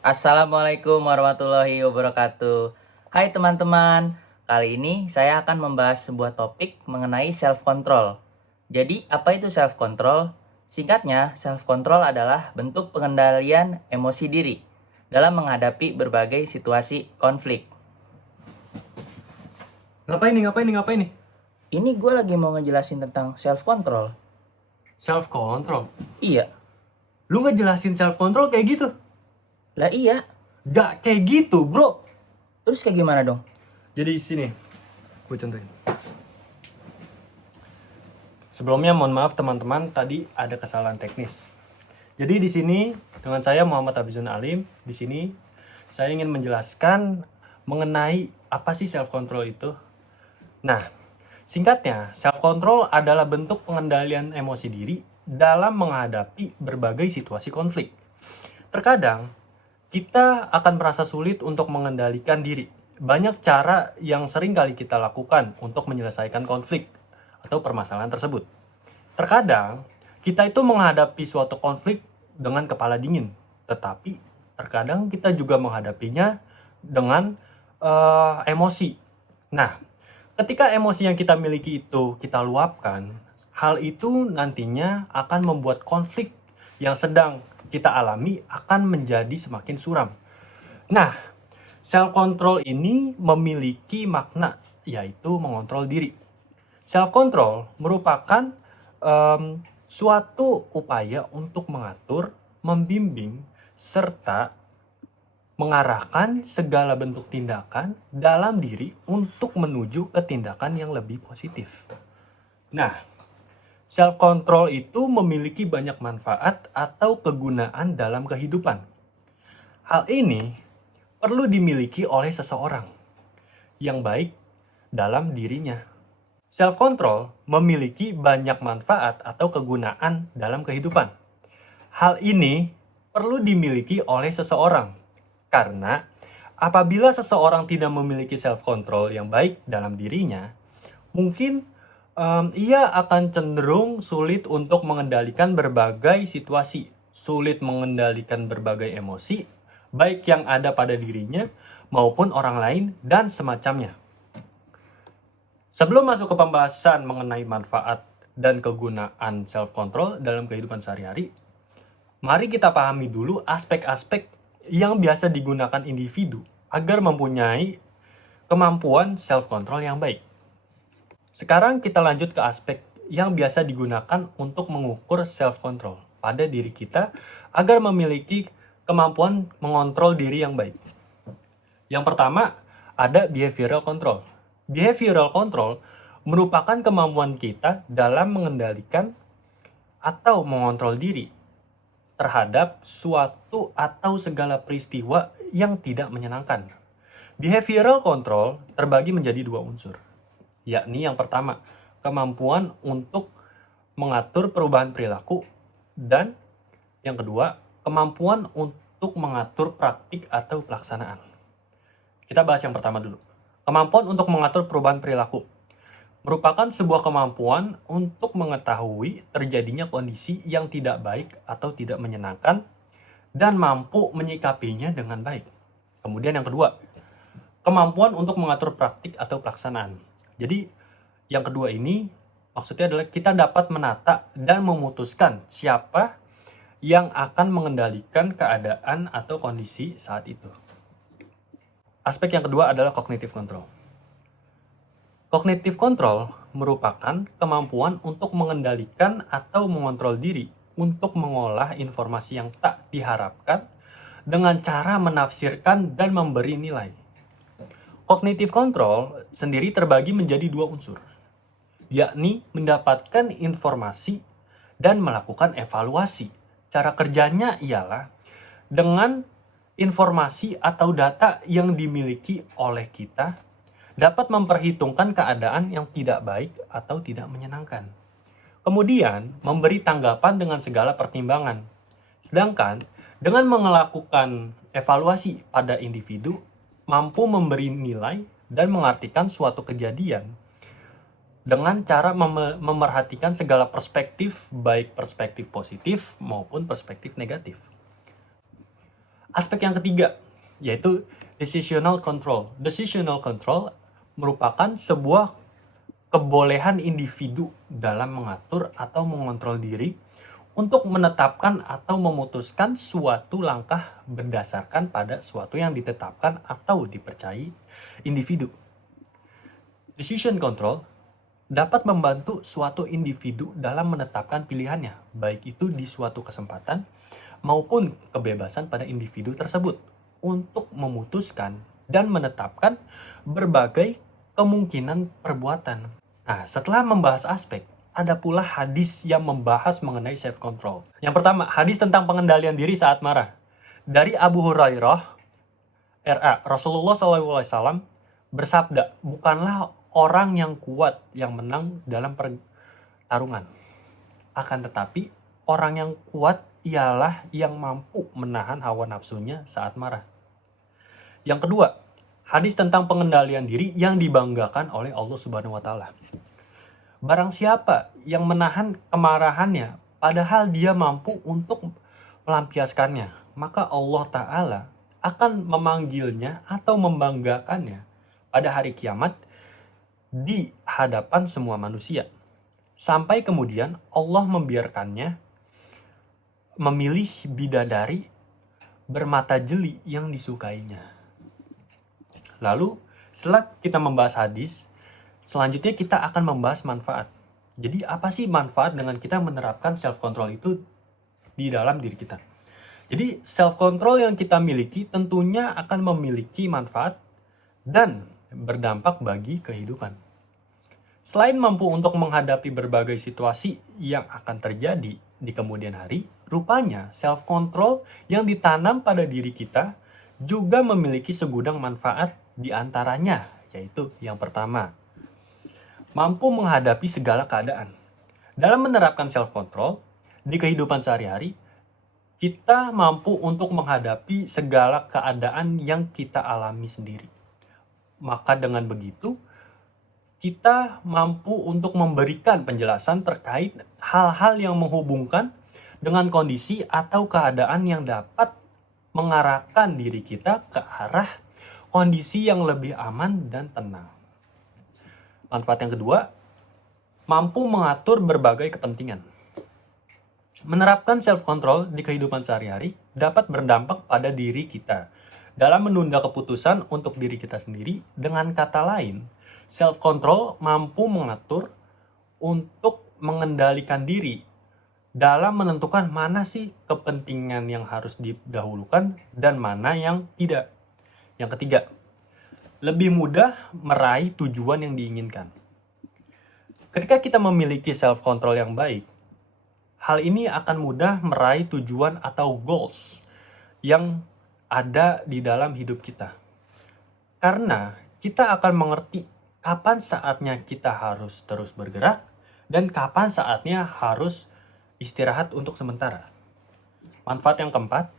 Assalamualaikum warahmatullahi wabarakatuh. Hai teman-teman, kali ini saya akan membahas sebuah topik mengenai self-control. Jadi, apa itu self-control? Singkatnya, self-control adalah bentuk pengendalian emosi diri dalam menghadapi berbagai situasi konflik. Ngapain nih? Ini gue lagi mau ngejelasin tentang self-control. Self-control? Iya, Lu ngejelasin self-control kayak gitu? lah iya. Gak kayak gitu, bro. Terus kayak gimana dong? Jadi sini, gue contohin. Sebelumnya mohon maaf teman-teman, tadi ada kesalahan teknis. Jadi di sini dengan saya Muhammad Abizun Alim, di sini saya ingin menjelaskan mengenai apa sih self-control itu. Nah, singkatnya, self-control adalah bentuk pengendalian emosi diri dalam menghadapi berbagai situasi konflik. Terkadang, kita akan merasa sulit untuk mengendalikan diri. Banyak cara yang sering kali kita lakukan untuk menyelesaikan konflik atau permasalahan tersebut. Terkadang, kita itu menghadapi suatu konflik dengan kepala dingin. Tetapi, terkadang kita juga menghadapinya dengan emosi. Nah, ketika emosi yang kita miliki itu kita luapkan, hal itu nantinya akan membuat konflik yang sedang kita alami akan menjadi semakin suram. Nah, self-control ini memiliki makna, yaitu mengontrol diri. Self-control merupakan suatu upaya untuk mengatur, membimbing, serta mengarahkan segala bentuk tindakan dalam diri untuk menuju ke tindakan yang lebih positif. Nah, self-control itu memiliki banyak manfaat atau kegunaan dalam kehidupan. Hal ini perlu dimiliki oleh seseorang yang baik dalam dirinya. Self-control memiliki banyak manfaat atau kegunaan dalam kehidupan. Hal ini perlu dimiliki oleh seseorang karena apabila seseorang tidak memiliki self-control yang baik dalam dirinya, mungkin ia akan cenderung sulit untuk mengendalikan berbagai situasi, sulit mengendalikan berbagai emosi, baik yang ada pada dirinya maupun orang lain dan semacamnya. Sebelum masuk ke pembahasan mengenai manfaat dan kegunaan self-control dalam kehidupan sehari-hari, mari kita pahami dulu aspek-aspek yang biasa digunakan individu agar mempunyai kemampuan self-control yang baik. Sekarang kita lanjut ke aspek yang biasa digunakan untuk mengukur self-control pada diri kita agar memiliki kemampuan mengontrol diri yang baik. Yang pertama, ada behavioral control. Behavioral control merupakan kemampuan kita dalam mengendalikan atau mengontrol diri terhadap suatu atau segala peristiwa yang tidak menyenangkan. Behavioral control terbagi menjadi dua unsur, yakni yang pertama, kemampuan untuk mengatur perubahan perilaku, dan yang kedua, kemampuan untuk mengatur praktik atau pelaksanaan. Kita bahas yang pertama dulu. Kemampuan untuk mengatur perubahan perilaku merupakan sebuah kemampuan untuk mengetahui terjadinya kondisi yang tidak baik atau tidak menyenangkan dan mampu menyikapinya dengan baik. Kemudian yang kedua, kemampuan untuk mengatur praktik atau pelaksanaan. Jadi yang kedua ini maksudnya adalah kita dapat menata dan memutuskan siapa yang akan mengendalikan keadaan atau kondisi saat itu. Aspek yang kedua adalah cognitive control. Cognitive control merupakan kemampuan untuk mengendalikan atau mengontrol diri untuk mengolah informasi yang tak diharapkan dengan cara menafsirkan dan memberi nilai. Cognitive control sendiri terbagi menjadi dua unsur, yakni mendapatkan informasi dan melakukan evaluasi. Cara kerjanya ialah dengan informasi atau data yang dimiliki oleh kita dapat memperhitungkan keadaan yang tidak baik atau tidak menyenangkan. Kemudian, memberi tanggapan dengan segala pertimbangan. Sedangkan, dengan melakukan evaluasi pada individu, mampu memberi nilai dan mengartikan suatu kejadian dengan cara memerhatikan segala perspektif, baik perspektif positif maupun perspektif negatif. Aspek yang ketiga yaitu decisional control. Decisional control merupakan sebuah kebolehan individu dalam mengatur atau mengontrol diri untuk menetapkan atau memutuskan suatu langkah berdasarkan pada suatu yang ditetapkan atau dipercayai individu. Decision control dapat membantu suatu individu dalam menetapkan pilihannya, baik itu di suatu kesempatan maupun kebebasan pada individu tersebut untuk memutuskan dan menetapkan berbagai kemungkinan perbuatan. Nah, setelah membahas aspek, ada pula hadis yang membahas mengenai self-control. Yang pertama, hadis tentang pengendalian diri saat marah. Dari Abu Hurairah, Rasulullah SAW bersabda, bukanlah orang yang kuat yang menang dalam pertarungan. Akan tetapi, orang yang kuat ialah yang mampu menahan hawa nafsunya saat marah. Yang kedua, hadis tentang pengendalian diri yang dibanggakan oleh Allah Subhanahu wa taala. Barang siapa yang menahan kemarahannya padahal dia mampu untuk melampiaskannya, maka Allah Ta'ala akan memanggilnya atau membanggakannya pada hari kiamat di hadapan semua manusia. Sampai kemudian Allah membiarkannya memilih bidadari bermata jeli yang disukainya. Lalu setelah kita membahas hadis, selanjutnya kita akan membahas manfaat. Jadi apa sih manfaat dengan kita menerapkan self-control itu di dalam diri kita? Jadi self-control yang kita miliki tentunya akan memiliki manfaat dan berdampak bagi kehidupan. Selain mampu untuk menghadapi berbagai situasi yang akan terjadi di kemudian hari, rupanya self-control yang ditanam pada diri kita juga memiliki segudang manfaat di antaranya, yaitu yang pertama, mampu menghadapi segala keadaan. Dalam menerapkan self-control di kehidupan sehari-hari, kita mampu untuk menghadapi segala keadaan yang kita alami sendiri. Maka dengan begitu, kita mampu untuk memberikan penjelasan terkait hal-hal yang menghubungkan dengan kondisi atau keadaan yang dapat mengarahkan diri kita ke arah kondisi yang lebih aman dan tenang. Manfaat yang kedua, mampu mengatur berbagai kepentingan. Menerapkan self-control di kehidupan sehari-hari dapat berdampak pada diri kita dalam menunda keputusan untuk diri kita sendiri. Dengan kata lain, self-control mampu mengatur untuk mengendalikan diri dalam menentukan mana sih kepentingan yang harus didahulukan dan mana yang tidak. Yang ketiga, lebih mudah meraih tujuan yang diinginkan. Ketika kita memiliki self-control yang baik, hal ini akan mudah meraih tujuan atau goals yang ada di dalam hidup kita. Karena kita akan mengerti kapan saatnya kita harus terus bergerak dan kapan saatnya harus istirahat untuk sementara. Manfaat yang keempat,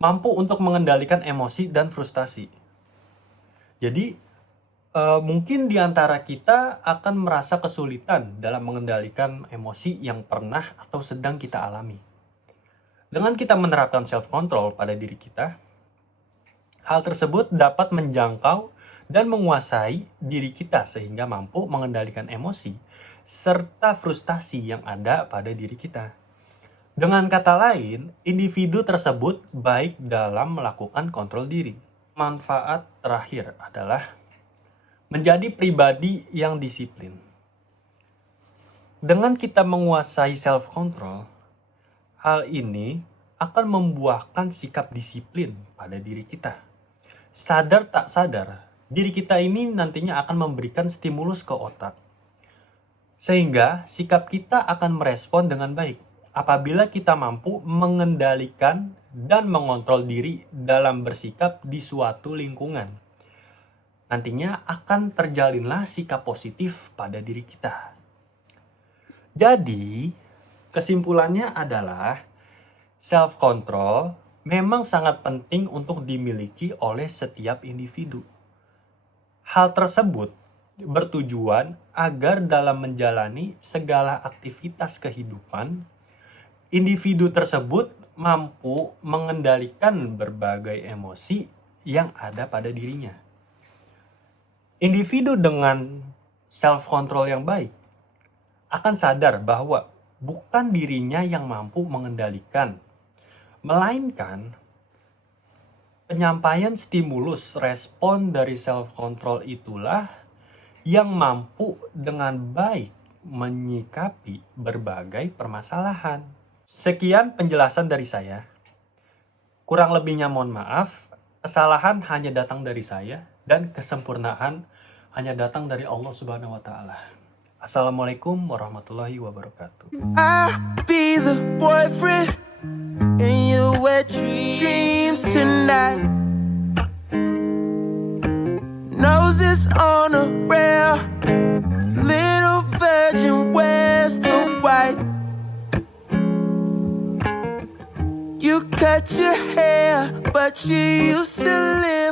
mampu untuk mengendalikan emosi dan frustasi. Jadi, mungkin di antara kita akan merasa kesulitan dalam mengendalikan emosi yang pernah atau sedang kita alami. Dengan kita menerapkan self-control pada diri kita, hal tersebut dapat menjangkau dan menguasai diri kita sehingga mampu mengendalikan emosi serta frustasi yang ada pada diri kita. Dengan kata lain, individu tersebut baik dalam melakukan kontrol diri. Manfaat terakhir adalah menjadi pribadi yang disiplin. Dengan kita menguasai self-control, hal ini akan membuahkan sikap disiplin pada diri kita. Sadar tak sadar, diri kita ini nantinya akan memberikan stimulus ke otak. Sehingga sikap kita akan merespon dengan baik apabila kita mampu mengendalikan dan mengontrol diri dalam bersikap di suatu lingkungan. Nantinya akan terjalinlah sikap positif pada diri kita. Jadi, kesimpulannya adalah self-control memang sangat penting untuk dimiliki oleh setiap individu. Hal tersebut bertujuan agar dalam menjalani segala aktivitas kehidupan, individu tersebut mampu mengendalikan berbagai emosi yang ada pada dirinya. Individu dengan self-control yang baik akan sadar bahwa bukan dirinya yang mampu mengendalikan, melainkan penyampaian stimulus respon dari self-control itulah yang mampu dengan baik menyikapi berbagai permasalahan. Sekian penjelasan dari saya. Kurang lebihnya mohon maaf. Kesalahan hanya datang dari saya dan kesempurnaan hanya datang dari Allah Subhanahu wa taala. Assalamualaikum warahmatullahi wabarakatuh. I'll be the boyfriend in your wet dreams tonight. Noses on a rail, little virgin, where's the white? You cut your hair, but you used to live